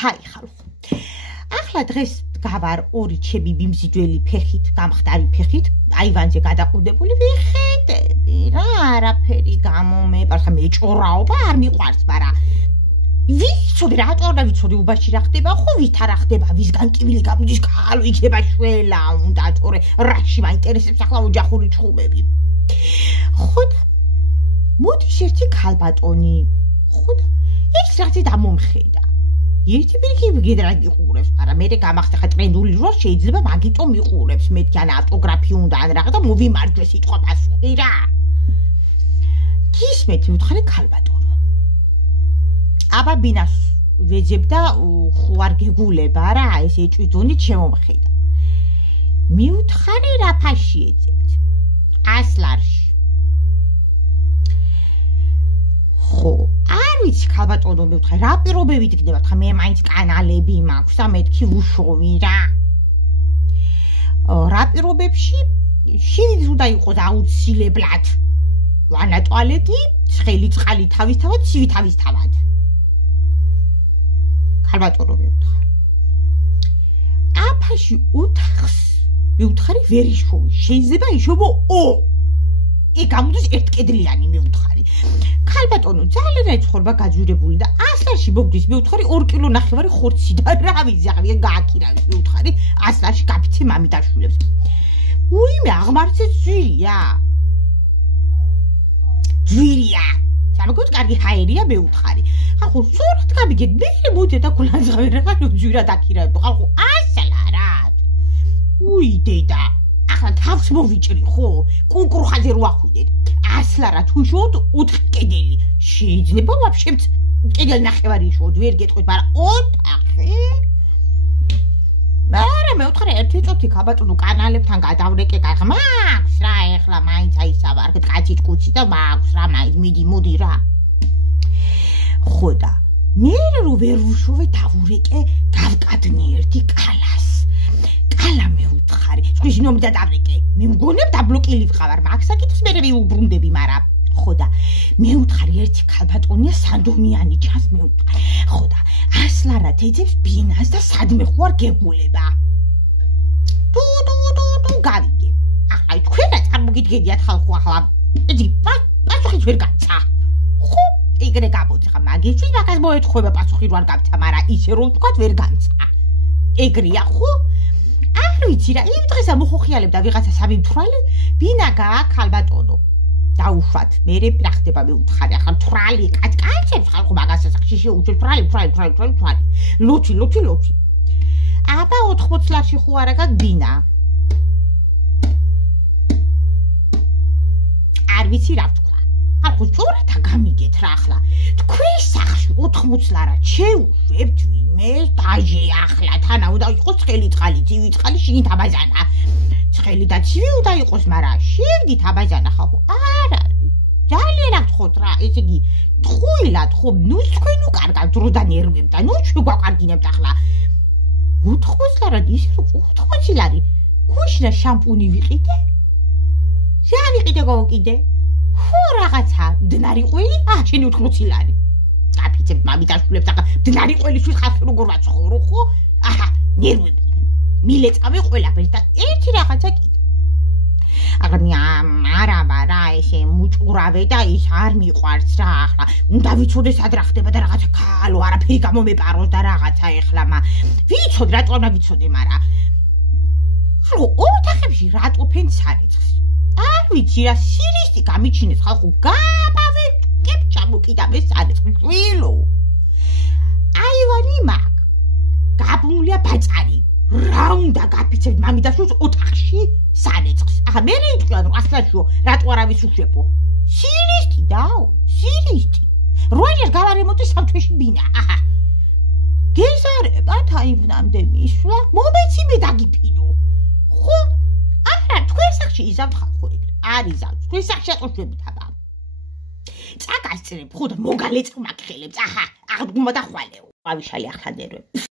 ხალხო. ახლა დღეს გავარ ორი ჩემი მიმზიდველი ფეხით, გამხდარი ფეხით, აივანზე გადაყუდებული ვიხედები რა, არაფერი გამომეპარს, მეჭორაობა არ მიყვარს, მაგრამ ვიცოდი რატო არ ვიცოდი უბაში რა ხდება, ხო ვითა რა ხდება, ვისგან კიბილი გამოდის კალო იქნება შველა უნდა თორე რაში მაინტერესებს ახლა ოჯახური ჭხუბები. ხო და მოდის ერთი ქალბატონი, ხო და ეს რაღაცა დამომხედა. ერთი პირიქი გიდრა იყურებს, მაგრამ მე გამახსენე ხა ტრენდული რო შეიძლება მაგიტომ იყურებს, მეთქი ან ავტოგრაფი უნდა ან რაღაც და მოვიმარჯვე სიტყვა პასუხი რა. გისმეთ მითხარი ქალბატონო. აბა ბინას ვეძებდა ხوار გეგულება რა, ეს ეჭვიდონი შემომხედა. მივთხარი რა ფაში ეძებთ? 100 ლარში. ხო, არ ვიცი ქალბატონო მივთხარი, რა პირობებით გდება, თხა მე მაინც კანალები მაქვს და მეთქი ვუშოვი რა. რა პირობებში შიგნით უნდა იყოს აუცილებლად. ვანა ტუალეტი, ცხელი წყალი თავისთავად, ცივი თავისთავად. ქალბატონო მივთხარი. აფაში ოთახს მივთხარი ვერ იშოვი, შეიძლება იშოვო 2. ეგ გამოდის ერთკედლიანი მივთხარი. ქალბატონო ძალიან ეცხოვრება გაძვირებული და 100 ლარში მოგდის მივთხარი 2 კილო ნახევარი ხორცი და რა ვიცი ახლა გააკირავის მივთხარი 100 ლარში გაფიცე მამიდაშვილებს. უიმე აღმართზე ძვირია. ძვირია. სამაგოთ კარგი ჰაერია მივთხარი. ხალხო სწორად გამიგეთ მე მოდი და გულანძღავი რა ძვირად აკირავებ ხალხო 100 ლარად. უი დედა ახლა თავს მოვიჭრი ხო? კუკრუხაზე რო ახვიდეთ. 100 ლარად თუ შევთ 4 კედელი. შეიძლება ვაფშე კედელი ნახევარი შევთ, ვერ გეტყვით, მაგრამ ოთახი? მერე მე ვთქარი ერთი წუთი ქალბატონო კანალებთან გადავრეკე მაქვს რა ეხლა მაინც აისავარგეთ კაცით კუცი და მაქვს რა მაინც მიდი მოდი რა. ხო და მე რო ვერ ვუშოვე დავურეკე გავკადნი ერთი კალას. კალა მე ვთხარი, სხვისი ნომი და დავრეკე. მე მგონებ დაბლოკილი ვყავარ, მაგ საკითხს მე ვუბრუნდები, მაგრამ ხო და მე ვთხარი ერთი ქალბატონია სანდომიანი ჩანს მე ვთხარი. ხო და 100 ლარად ეძებს ბინას და სადმე ხوار გეგულება. თუ გავიგე. ახლა თქვენ რა წარმოგიდგენიათ ხალხო ახლა. ედი პასუხით ვერ გამცა. ხო, ეგრე გამოდი ხა მაგისთვის მაგას მოეთხოვება პასუხი რო არ გამცა, მაგრამ ისე რომ თქვა ვერ გამცა. ეგრეა ხო? არ ვიცი რა, იმ დღესა მოხოხიალებ და ვიღაცა სამიმთვრალი ბინა გააკ ქალბატონო. დაუშვათ, მე რა ხდება მე ვთხარი, ახლა თვრალი კაცებს ხალხო მაგას ასახში შეუჩვენ თვრალი. ლოჩი. აბა 80 ლარში ხო არა გაგბინა. არ ვიცი რა ვთქვა. ხალხო სწორად გამიგეთ რა ახლა. თქვენ სახში 80 ლარად შევუშვებთ ვინმე დაჟე ახლა თანა უნდა იყოს ცხელი წყალი, ცივი წყალი შიგნით აბაზანა. ცხელი და ცივი უნდა იყოს, მაგრამ შიგნით აბაზანა ხალხო. არა. ძალიან რა გთხოვთ რა, ესე იგი ტყუილად ხო, ნუ თქვენ უკარგავთ დრო და ნერვებდა, ნუ ჩვენ გვაყარგინებთ ახლა. 80 ლარად ისე რომ 80 ლარი. ქუშნა შამპუნი ვიყიდე? რა ვიყიდე გოგიდე? ხო რაღაცა, მდნარი ყველი? შენი 80 ლარი. დაფიცებ მამიდაშვილებს ახლა მდნარი ყველისთვის ხალხი როგორ ვაცხოვრო ხო? ნერვები. მილეწავე ყველაფერს და ერთი რაღაცა კიდე. არა, ესე მუჭურავე და ის არ მიყვარს რა ახლა. უნდა ვიცოდე სად რა ხდება და რაღაცა ქალო, არაფერი გამომეპაროს და რაღაცა ეხლა ვიცოდე, რატო არ ვიცოდე, მაგრამ ხალხო, ოთახებში რატო ფენ სარეცხს? არ ვიცი რა, სირისტი გამიჩინეს ხალხო, გაბავე კებ ჩამოკიდა მე სარეცხს, ვილო. აივანი მაგ. გაბმულია ბაწარი. რა უნდა გაფიცებთ მამიდაშვილს ოთახში სარეცხს. ახლა მე ვიტყვიან რომ 100 ლარშიო, რატო არავის უშვებო? სირისტი დაო, სირისტი. როაჟერ გავარემონტე სამთვეში ბინა. გეზარებათ აივნამდე მისვლა, მომეცი მე დაგიფინო. ხო? არა, თქვენ სახში იზავთ ხალხო ეგრე. არ იზავთ, თქვენ სახში ატყუშვებით აბა. წაკასწრებ, ხო და მოგალეწმ მაგხელებს. აღდგომა და ხვალეო. ავიშალი ახლა ნერვები.